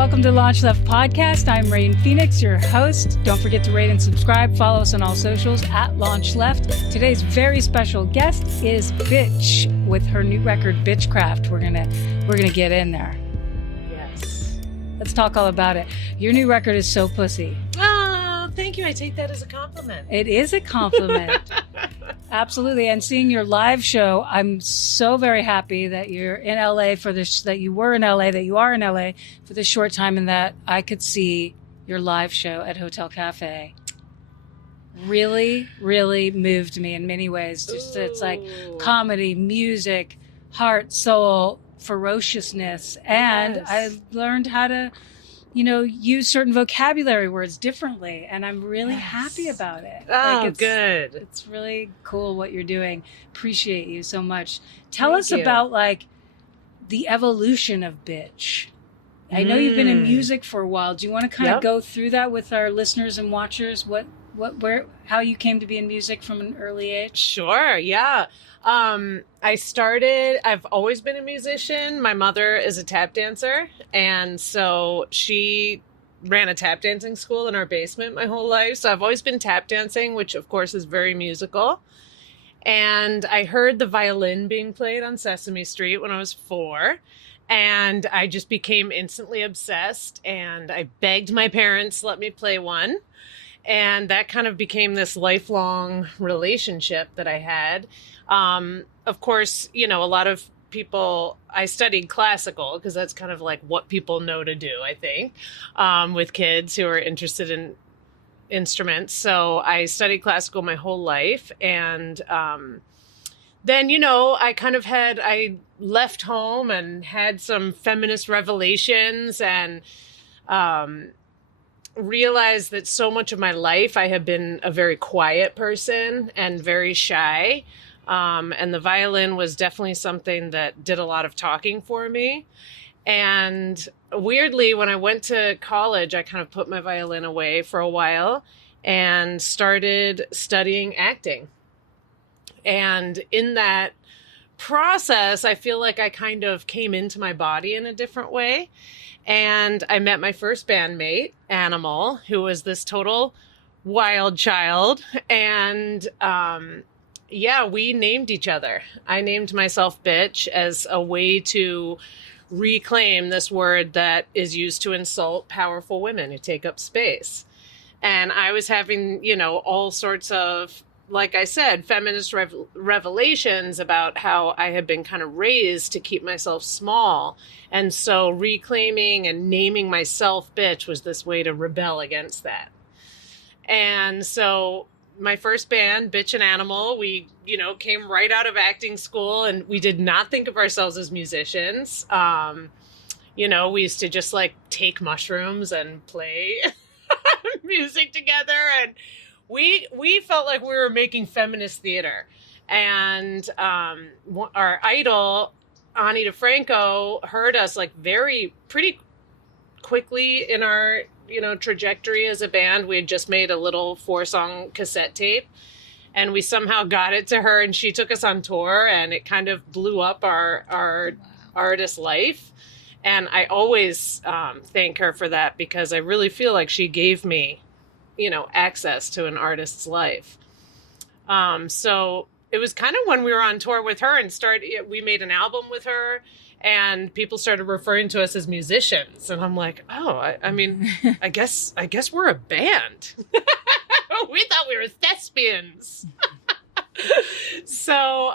welcome to LaunchLeft Podcast. I'm Rain Phoenix, your host. Don't forget to rate and subscribe. Follow us on all socials at LaunchLeft. Today's very special guest is Bitch with her new record, Bitchcraft. We're gonna get in there. Yes. Let's talk all about it. Your new record is so pussy. Oh, thank you. I take that as a compliment. It is a compliment. Absolutely. And seeing your live show, I'm so very happy that you're in LA for this, that you were in LA, that you are in LA for this short time, and that I could see your live show at Hotel Cafe. Really, really moved me in many ways. Just it's like comedy, music, heart, soul, ferociousness. And Yes. I learned how to, use certain vocabulary words differently. And I'm really happy about it. Oh, good. It's really cool what you're doing. Appreciate you so much. Tell us you. about the evolution of Bitch. I know you've been in music for a while. Do you want to kind of go through that with our listeners and watchers? How you came to be in music from an early age? Sure. Yeah. I've always been a musician. My mother is a tap dancer. And so she ran a tap dancing school in our basement my whole life. So I've always been tap dancing, which of course is very musical. And I heard the violin being played on Sesame Street when I was 4. And I just became instantly obsessed. And I begged my parents to let me play one. And that kind of became this lifelong relationship that I had. Of course, a lot of people, I studied classical because that's kind of like what people know to do, I think, with kids who are interested in instruments. So I studied classical my whole life. And then, I left home and had some feminist revelations and realized that so much of my life I have been a very quiet person and very shy. And the violin was definitely something that did a lot of talking for me. And weirdly, when I went to college, I kind of put my violin away for a while and started studying acting. And in that process, I feel like I kind of came into my body in a different way. And I met my first bandmate, Animal, who was this total wild child. And we named each other. I named myself Bitch as a way to reclaim this word that is used to insult powerful women who take up space. And I was having, all sorts of, like I said, feminist revelations about how I had been kind of raised to keep myself small. And so reclaiming and naming myself Bitch was this way to rebel against that. And so my first band, Bitch and Animal, we, came right out of acting school, and we did not think of ourselves as musicians. We used to just take mushrooms and play music together, and we felt like we were making feminist theater. And our idol, Ani DeFranco, heard us pretty quickly in our trajectory as a band. We had just made a little 4-song cassette tape, and we somehow got it to her, and she took us on tour, and it kind of blew up our artist life. And I always thank her for that, because I really feel like she gave me, access to an artist's life. So it was kind of when we were on tour with her and we made an album with her, and people started referring to us as musicians. And I'm like, oh, I guess we're a band. We thought we were thespians. So,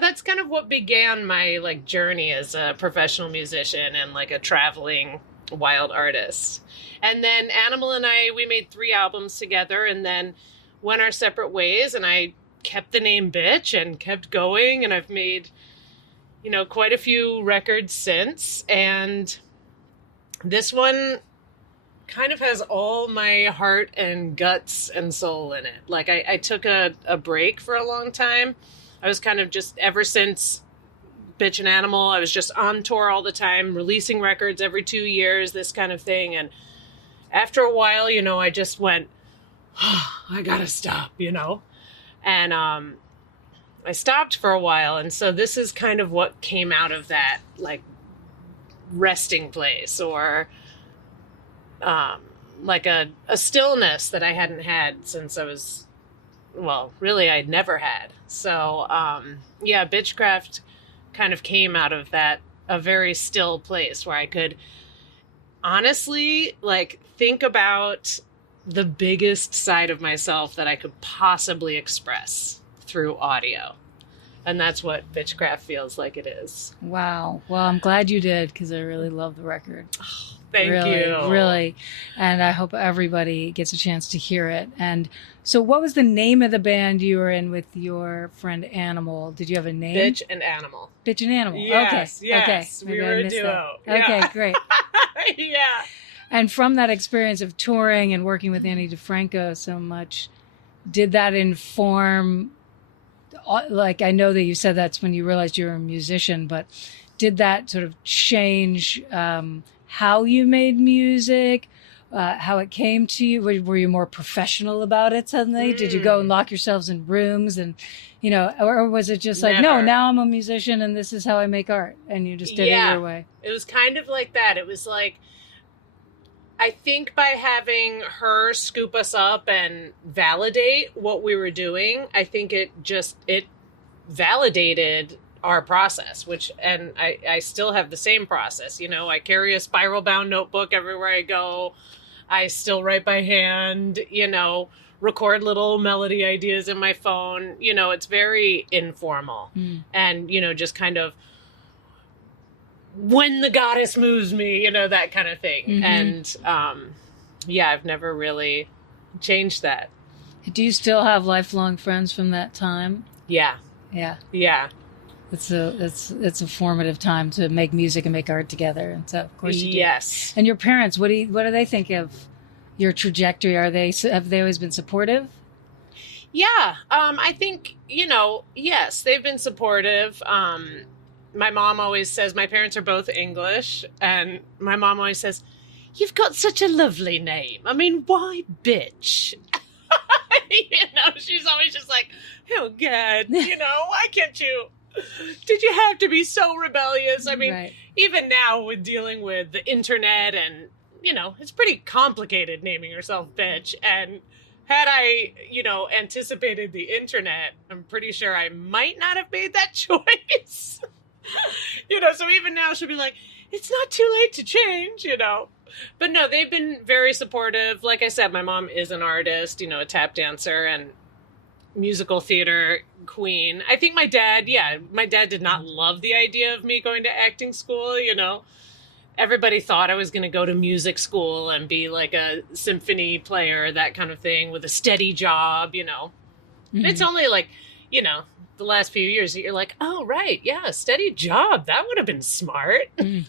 that's kind of what began my journey as a professional musician and a traveling wild artist. And then Animal and we made 3 albums together, and then went our separate ways, and I kept the name Bitch and kept going. And I've made, quite a few records since. And this one kind of has all my heart and guts and soul in it. I took a break for a long time. I was kind of just, ever since Bitch and Animal, I was just on tour all the time, releasing records every 2 years, this kind of thing. And after a while, I just went, I gotta stop, And I stopped for a while. And so this is kind of what came out of that, resting place, or like a stillness that I hadn't had since I was, well, really I'd never had. So, yeah, Bitchcraft kind of came out of that, a very still place where I could honestly, like, think about the biggest side of myself that I could possibly express through audio. And that's what Bitchcraft feels like it is. Wow. Well, I'm glad you did, because I really love the record. Oh, thank really, you. Really. And I hope everybody gets a chance to hear it. And so what was the name of the band you were in with your friend Animal? Did you have a name? Bitch and Animal. Bitch and Animal. Yes, okay. yes. Okay. We were a duo. That. Okay, great. Yeah. And from that experience of touring and working with Annie DeFranco so much, did that inform, like, I know that you said that's when you realized you were a musician, but did that sort of change how you made music, how it came to you? Were you more professional about it suddenly? Did you go and lock yourselves in rooms and, you know, or was it just like, no, now I'm a musician and this is how I make art, and you just did it your way? It was kind of like that. It was like, I think by having her scoop us up and validate what we were doing, I think it validated our process, and I still have the same process. You know, I carry a spiral bound notebook everywhere I go. I still write by hand, you know, record little melody ideas in my phone. You know, it's very informal and, you know, just kind of when the goddess moves me, you know, that kind of thing. Mm-hmm. And, yeah, I've never really changed that. Do you still have lifelong friends from that time? Yeah. Yeah. Yeah. It's a formative time to make music and make art together. And so, of course, you do. Yes. And your parents, what do they think of your trajectory? Have they always been supportive? Yeah. I think, you know, yes, they've been supportive. My mom always says, my parents are both English, and my mom always says, "You've got such a lovely name. I mean, why bitch?" You know, she's always just like, "Oh God, you know, why can't you? Did you have to be so rebellious?" I mean, right. Even now with dealing with the internet and, you know, it's pretty complicated naming yourself bitch. And had I, you know, anticipated the internet, I'm pretty sure I might not have made that choice. You know, so even now she'll be like, "It's not too late to change," you know. But no, they've been very supportive. Like I said, my mom is an artist, you know, a tap dancer and musical theater queen. I think my dad did not love the idea of me going to acting school, you know. Everybody thought I was going to go to music school and be like a symphony player, that kind of thing, with a steady job, you know. Mm-hmm. It's only like, you know, the last few years that you're like, oh, right, yeah, steady job. That would have been smart. Mm.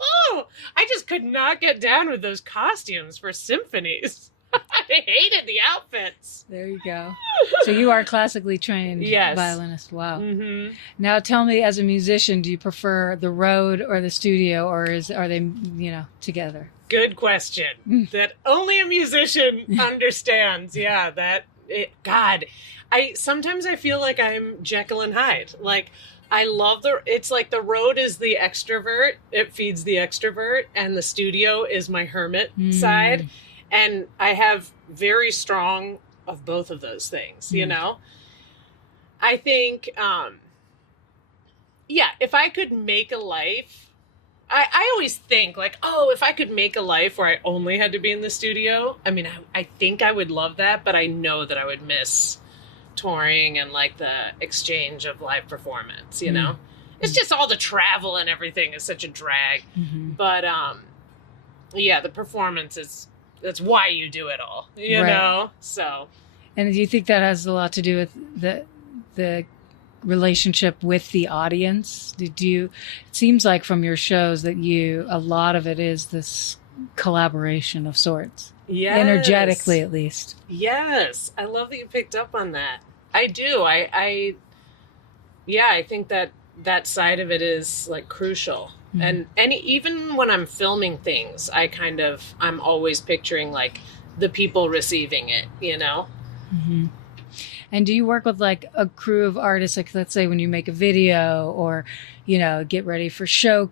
Oh, I just could not get down with those costumes for symphonies. I hated the outfits. There you go. So you are classically trained violinist. Wow. Mm-hmm. Now tell me, as a musician, do you prefer the road or the studio, or are they, you know, together? Good question. That only a musician understands. Yeah, God, sometimes I feel like I'm Jekyll and Hyde. Like, I love it's like the road is the extrovert. It feeds the extrovert, and the studio is my hermit side. And I have very strong of both of those things, you know? I think, if I could make a life, I always think like, oh, if I could make a life where I only had to be in the studio, I mean, I think I would love that, but I know that I would miss touring and like the exchange of live performance, you know? It's just all the travel and everything is such a drag. Mm-hmm. But, the performance that's why you do it all, you know? So. And do you think that has a lot to do with the relationship with the audience? It seems like from your shows that a lot of it is this collaboration of sorts. Yes. Energetically, at least. Yes. I love that you picked up on that. I do. I think that side of it is like crucial. Mm-hmm. And even when I'm filming things, I'm always picturing like the people receiving it, you know? Mm-hmm. And do you work with like a crew of artists, like let's say when you make a video or, get ready for show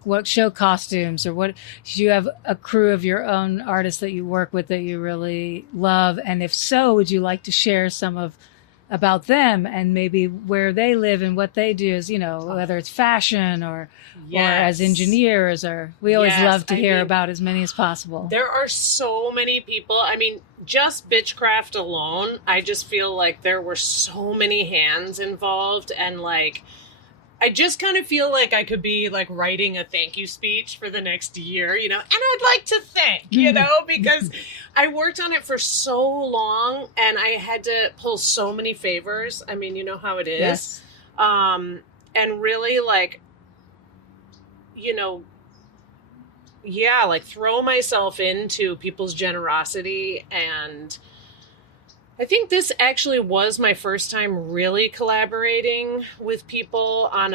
costumes or what, do you have a crew of your own artists that you work with that you really love? And if so, would you like to share about them and maybe where they live and what they do is, whether it's fashion or as engineers, or we always love to hear about as many as possible. There are so many people. I mean, just Bitchcraft alone, I just feel like there were so many hands involved, and like, I just kind of feel like I could be like writing a thank you speech for the next year, and I'd like to thank, because I worked on it for so long and I had to pull so many favors. I mean, you know how it is. Yes. And really like, like throw myself into people's generosity. And I think this actually was my first time really collaborating with people on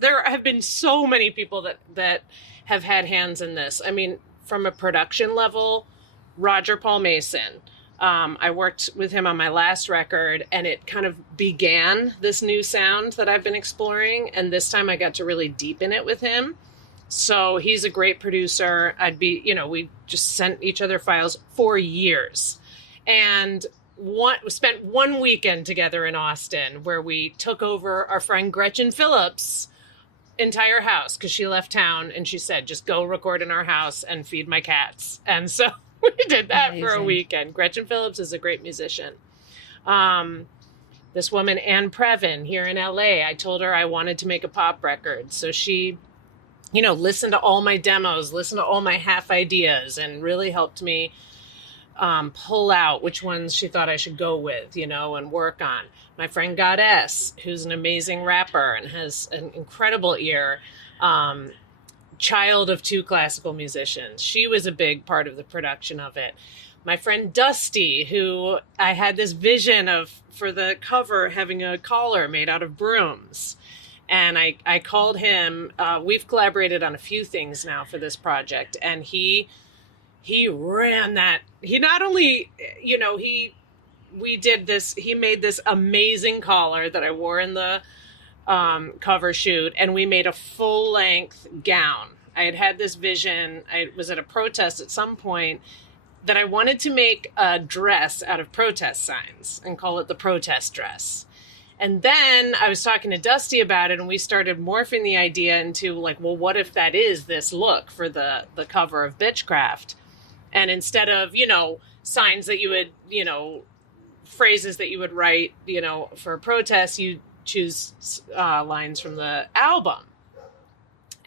there have been so many people that have had hands in this. I mean, from a production level, Roger Paul Mason. I worked with him on my last record, and it kind of began this new sound that I've been exploring. And this time I got to really deepen it with him. So he's a great producer. We just sent each other files for years. And we spent one weekend together in Austin where we took over our friend Gretchen Phillips' entire house because she left town and she said, just go record in our house and feed my cats. And so we did that. Amazing. For a weekend. Gretchen Phillips is a great musician. This woman, Ann Previn, here in LA, I told her I wanted to make a pop record. So she, listened to all my demos, listened to all my half ideas, and really helped me pull out which ones she thought I should go with, and work on. My friend Goddess, who's an amazing rapper and has an incredible ear, child of two classical musicians. She was a big part of the production of it. My friend Dusty, who I had this vision of for the cover having a collar made out of brooms. And I called him. We've collaborated on a few things now for this project. And he ran that. He not only, we did this. He made this amazing collar that I wore in the cover shoot. And we made a full length gown. I had this vision. I was at a protest at some point that I wanted to make a dress out of protest signs and call it the protest dress. And then I was talking to Dusty about it, and we started morphing the idea into like, well, what if that is this look for the cover of Bitchcraft? And instead of, signs that you would, phrases that you would write, for a protest, you choose lines from the album.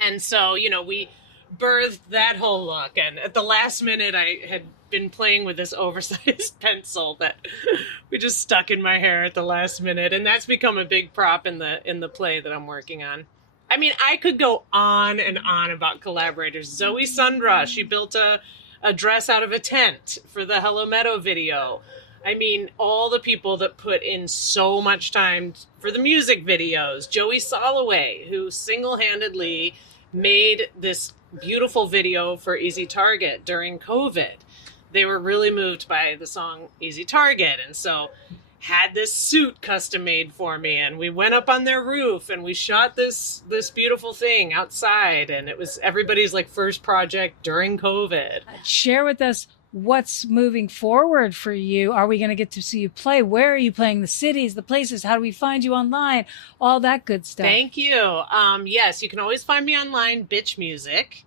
And so, we birthed that whole look. And at the last minute, I had been playing with this oversized pencil that we just stuck in my hair at the last minute. And that's become a big prop in the play that I'm working on. I mean, I could go on and on about collaborators. Zoe Sundra, she built a dress out of a tent for the Hello Meadow video. I mean, all the people that put in so much time for the music videos. Joey Soloway, who single-handedly made this beautiful video for Easy Target during COVID. They were really moved by the song Easy Target. And so had this suit custom made for me. And we went up on their roof and we shot this beautiful thing outside. And it was everybody's like first project during COVID. Share with us what's moving forward for you. Are we going to get to see you play? Where are you playing? The cities, the places? How do we find you online? All that good stuff. Thank you. Yes, you can always find me online, Bitch Music.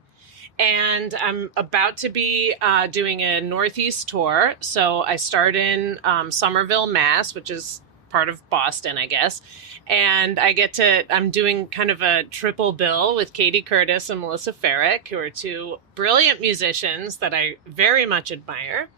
And I'm about to be doing a Northeast tour. So I start in Somerville, Mass, which is part of Boston, I guess. And I'm doing kind of a triple bill with Katie Curtis and Melissa Farrick, who are two brilliant musicians that I very much admire.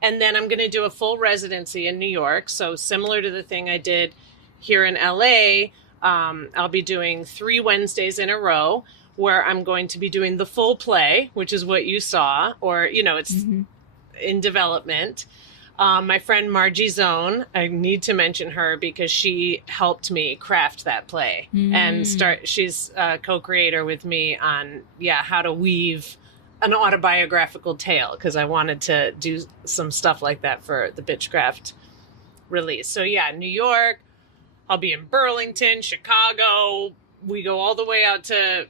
And then I'm going to do a full residency in New York. So similar to the thing I did here in LA, I'll be doing 3 Wednesdays in a row, where I'm going to be doing the full play, which is what you saw, or, it's in development. My friend Margie Zone, I need to mention her because she helped me craft that play and she's a co-creator with me on, how to weave an autobiographical tale because I wanted to do some stuff like that for the Bitchcraft release. So yeah, New York, I'll be in Burlington, Chicago. We go all the way out to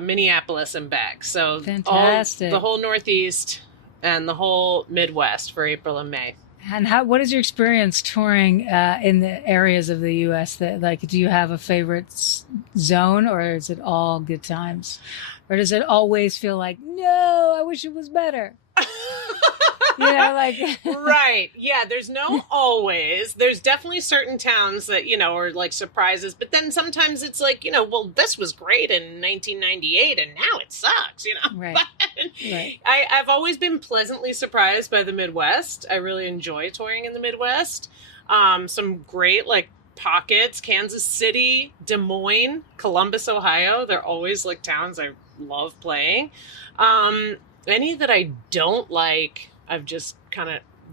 Minneapolis and back. So fantastic. The whole Northeast and the whole Midwest for April and May. And what is your experience touring in the areas of the U.S. that, like, do you have a favorite zone, or is it all good times? Or does it always feel like, no, I wish it was better? You know, like right. Yeah, there's no always. There's definitely certain towns that, you know, are like surprises, but then sometimes it's like, you know, well, this was great in 1998 and now it sucks, you know. Right. Right. I've always been pleasantly surprised by the Midwest. I really enjoy touring in the Midwest. Some great like pockets, Kansas City, Des Moines, Columbus, Ohio. They're always like towns I love playing. Any that I don't like, I've just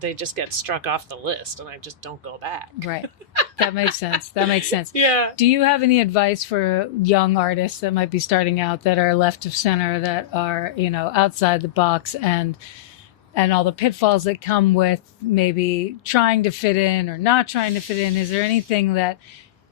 they just get struck off the list and I just don't go back. Right. That makes sense. That makes sense. Yeah. Do you have any advice for young artists that might be starting out, that are left of center, that are, you know, outside the box, and all the pitfalls that come with maybe trying to fit in or not trying to fit in? Is there anything that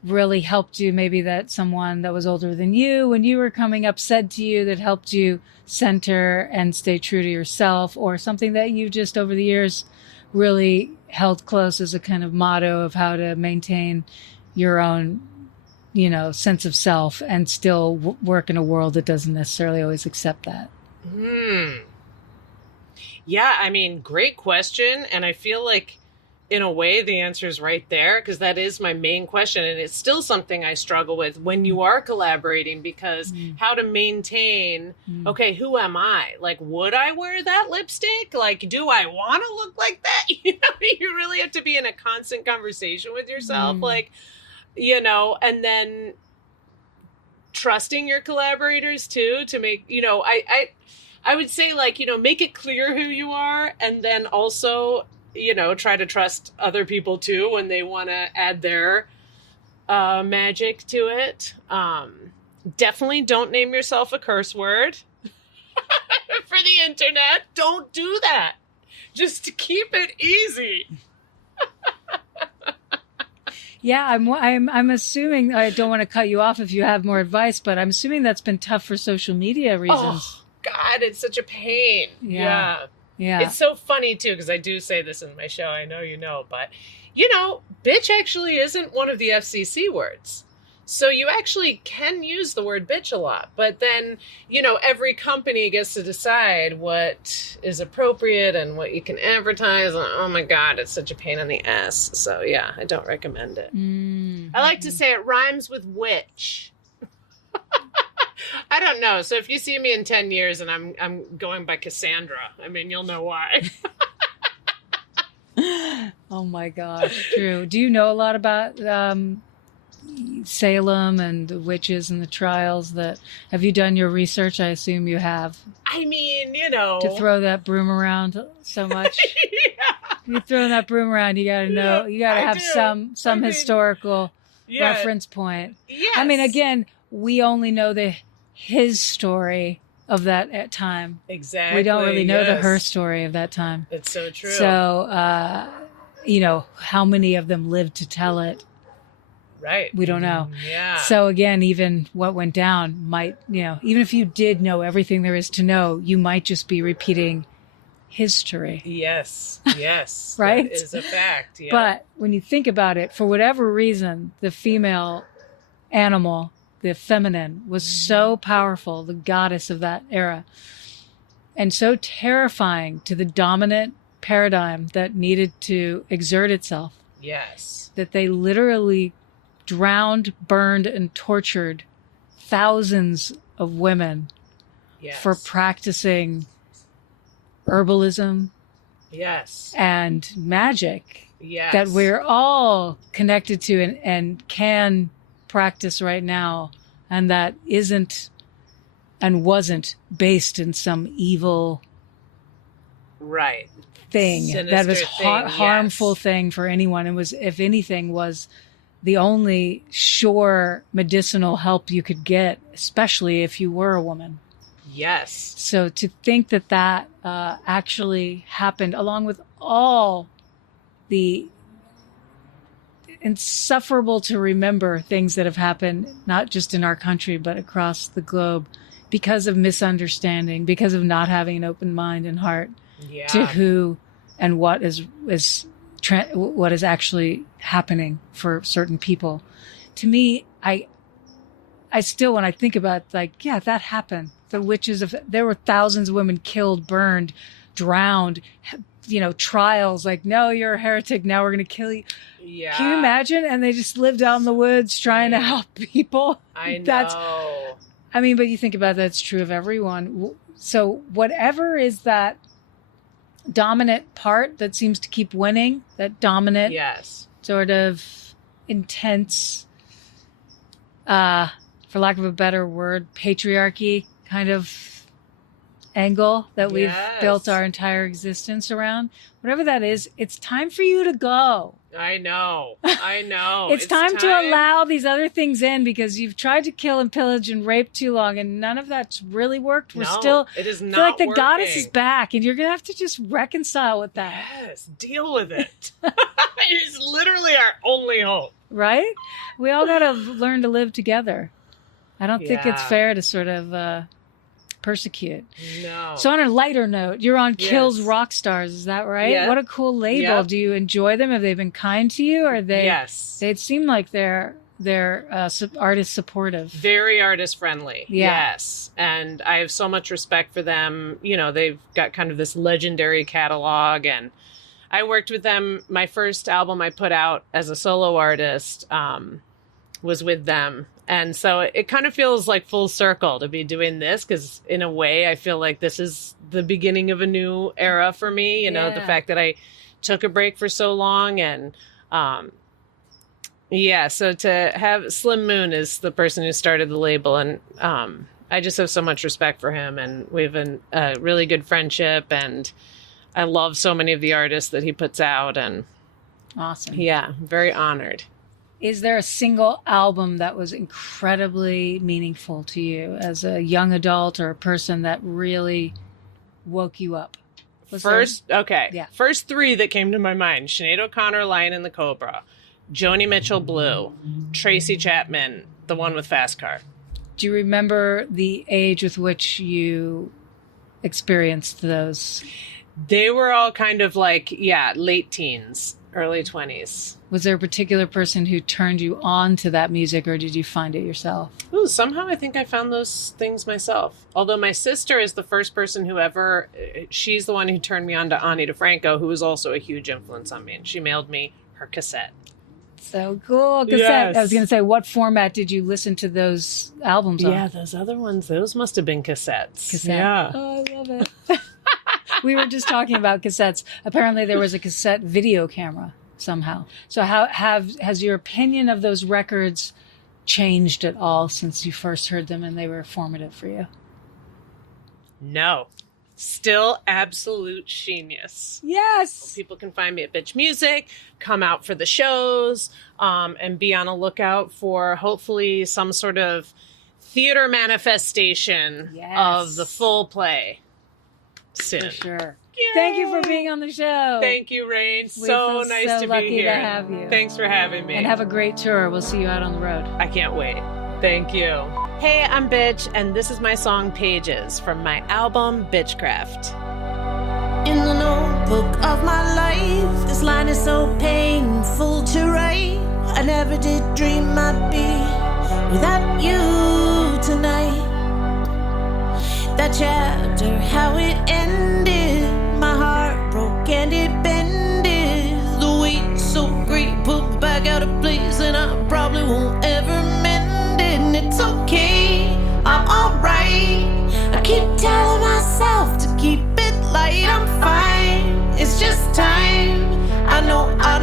really helped you, maybe that someone that was older than you when you were coming up said to you, that helped you center and stay true to yourself, or something that you just over the years really held close as a kind of motto of how to maintain your own, you know, sense of self and still work in a world that doesn't necessarily always accept that? Yeah, I mean, great question. And I feel like in a way, the answer is right there, because that is my main question. And it's still something I struggle with when you are collaborating, because how to maintain, okay, who am I? Like, would I wear that lipstick? Like, do I want to look like that? You know, you really have to be in a constant conversation with yourself. Like, you know, and then trusting your collaborators too, to make, you know, I would say, like, you know, make it clear who you are, and then also, you know, try to trust other people too when they want to add their magic to it. Definitely don't name yourself a curse word for the internet. Don't do that. Just to keep it easy. Yeah, I'm assuming, I don't want to cut you off if you have more advice, but I'm assuming that's been tough for social media reasons. Oh, God, it's such a pain. Yeah. It's so funny, too, because I do say this in my show. I know you know, but, you know, bitch actually isn't one of the FCC words. So you actually can use the word bitch a lot. But then, you know, every company gets to decide what is appropriate and what you can advertise. And, oh, my God, it's such a pain in the ass. So, yeah, I don't recommend it. I like to say it rhymes with witch. I don't know. So if you see me in 10 years and I'm going by Cassandra, I mean, you'll know why. Oh my gosh, true. Do you know a lot about Salem and the witches and the trials? Have you done your research? I assume you have. I mean, you know, to throw that broom around so much. Yeah. You throw that broom around, you got to know. Yeah, you got to have some historical reference point. Yes. I mean, again, we only know his story of that time. Exactly. We don't really know her story of that time. It's so true. So, you know, how many of them lived to tell it? Right. We don't know. Yeah. So again, even what went down might, you know, even if you did know everything there is to know, you might just be repeating history. Yes. Yes. Right? That is a fact. Yeah. But when you think about it, for whatever reason, the female animal, the feminine, was so powerful, the goddess of that era, and so terrifying to the dominant paradigm that needed to exert itself. Yes. That they literally drowned, burned, and tortured thousands of women for practicing herbalism and magic that we're all connected to and can practice right now, and that isn't and wasn't based in some evil thing. Sinister that was thing, harmful thing for anyone. It was, if anything, was the only sure medicinal help you could get, especially if you were a woman. Yes. So to think that that actually happened, along with all the insufferable to remember things that have happened, not just in our country, but across the globe, because of misunderstanding, because of not having an open mind and heart to who and what is actually happening for certain people. To me, I still, when I think about it, like, yeah, that happened. The witches there were thousands of women killed, burned, drowned, trials like, no, you're a heretic. Now we're going to kill you. Yeah. Can you imagine? And they just lived out in the woods trying to help people. I know. But you think about that, it's true of everyone. So whatever is that dominant part that seems to keep winning, that dominant sort of intense, for lack of a better word, patriarchy kind of angle that we've built our entire existence around, whatever that is, it's time for you to go. I know. It's time to allow these other things in, because you've tried to kill and pillage and rape too long, and none of that's really worked. It is not like the working. goddess is back, and you're going to have to just reconcile with that. Yes, deal with it. It's literally our only hope. Right? We all got to learn to live together. I don't think it's fair to sort of persecute. No. So on a lighter note, you're on Kills Rock Stars, is that right? Yeah. What a cool label. Yep. Do you enjoy them? Have they been kind to you? Or they? Yes. They seem like they're artist supportive. Very artist friendly. Yeah. Yes. And I have so much respect for them. They've got kind of this legendary catalog, and I worked with them. My first album I put out as a solo artist was with them. And so it kind of feels like full circle to be doing this, because in a way I feel like this is the beginning of a new era for me. The fact that I took a break for so long, and so to have Slim Moon is the person who started the label, and I just have so much respect for him, and we have a really good friendship, and I love so many of the artists that he puts out, and awesome. Yeah, very honored. Is there a single album that was incredibly meaningful to you as a young adult, or a person that really woke you up? First three that came to my mind: Sinead O'Connor, Lion and the Cobra; Joni Mitchell, Blue; Tracy Chapman, the one with Fast Car. Do you remember the age with which you experienced those? They were all kind of like, late teens, early 20s. Was there a particular person who turned you on to that music, or did you find it yourself? Ooh, somehow I think I found those things myself. Although my sister is the first person she's the one who turned me on to Ani DeFranco, who was also a huge influence on me. And she mailed me her cassette. So cool. Cassette. Yes. I was going to say, what format did you listen to those albums on? Yeah, those other ones, those must have been cassettes. Cassette. Yeah. Oh, I love it. We were just talking about cassettes. Apparently there was a cassette video camera somehow. So has your opinion of those records changed at all since you first heard them and they were formative for you? No. Still absolute genius. Yes. People can find me at Bitch Music, come out for the shows, and be on a lookout for hopefully some sort of theater manifestation of the full play soon. For sure. Yay. Thank you for being on the show. Thank you, Rain. So nice to be here. Lucky to have you. Thanks for having me. And have a great tour. We'll see you out on the road. I can't wait. Thank you. Hey, I'm Bitch, and this is my song Pages from my album Bitchcraft. In the notebook of my life, this line is so painful to write. I never did dream I'd be without you tonight. That chapter, how it ended, my heart broke and it bended. The weight so great, put me back out of place, and I probably won't ever mend it. And it's okay, I'm alright. I keep telling myself to keep it light. I'm fine, it's just time. I know that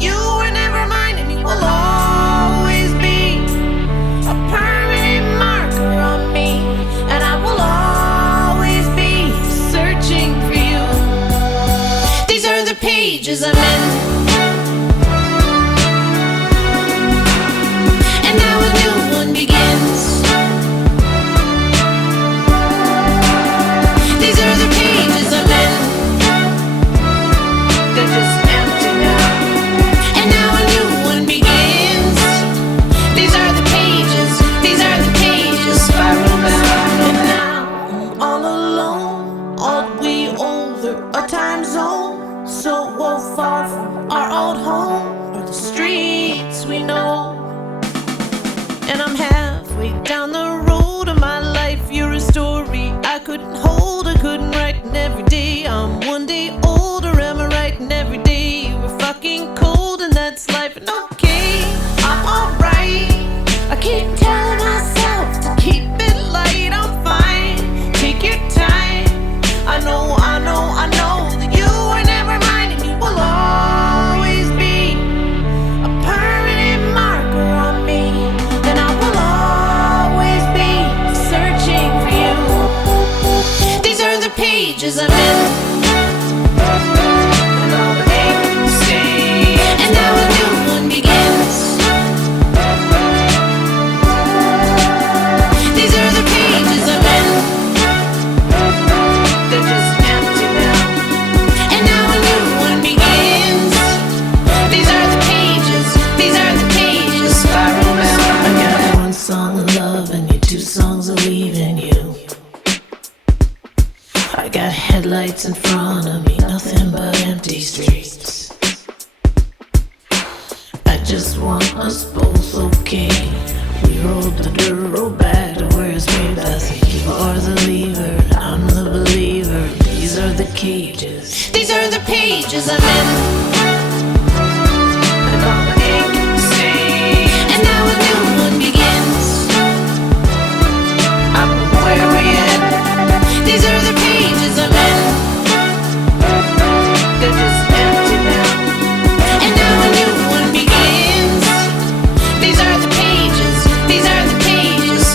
you were never mine, and you will always be a permanent marker on me. And I will always be searching for you. These are the pages I'm in. And now a new one begins. lights in front of me, nothing but empty streets. I just want us both okay. We rolled the dirt road back to where it's made. I say you are the leaver, I'm the believer. These are the cages. These are the pages I'm in. And now a new one begins. I'm where we end. These are the pages I'm in. They're just empty now. And now a new one begins. These are the pages. These are the pages.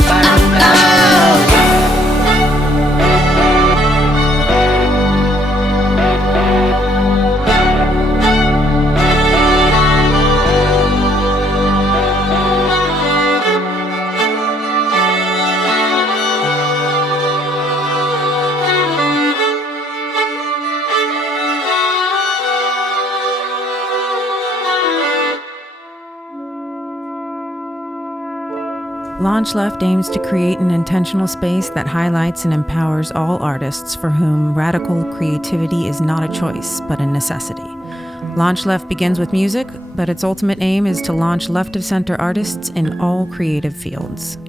LaunchLeft aims to create an intentional space that highlights and empowers all artists for whom radical creativity is not a choice, but a necessity. LaunchLeft begins with music, but its ultimate aim is to launch left-of-center artists in all creative fields.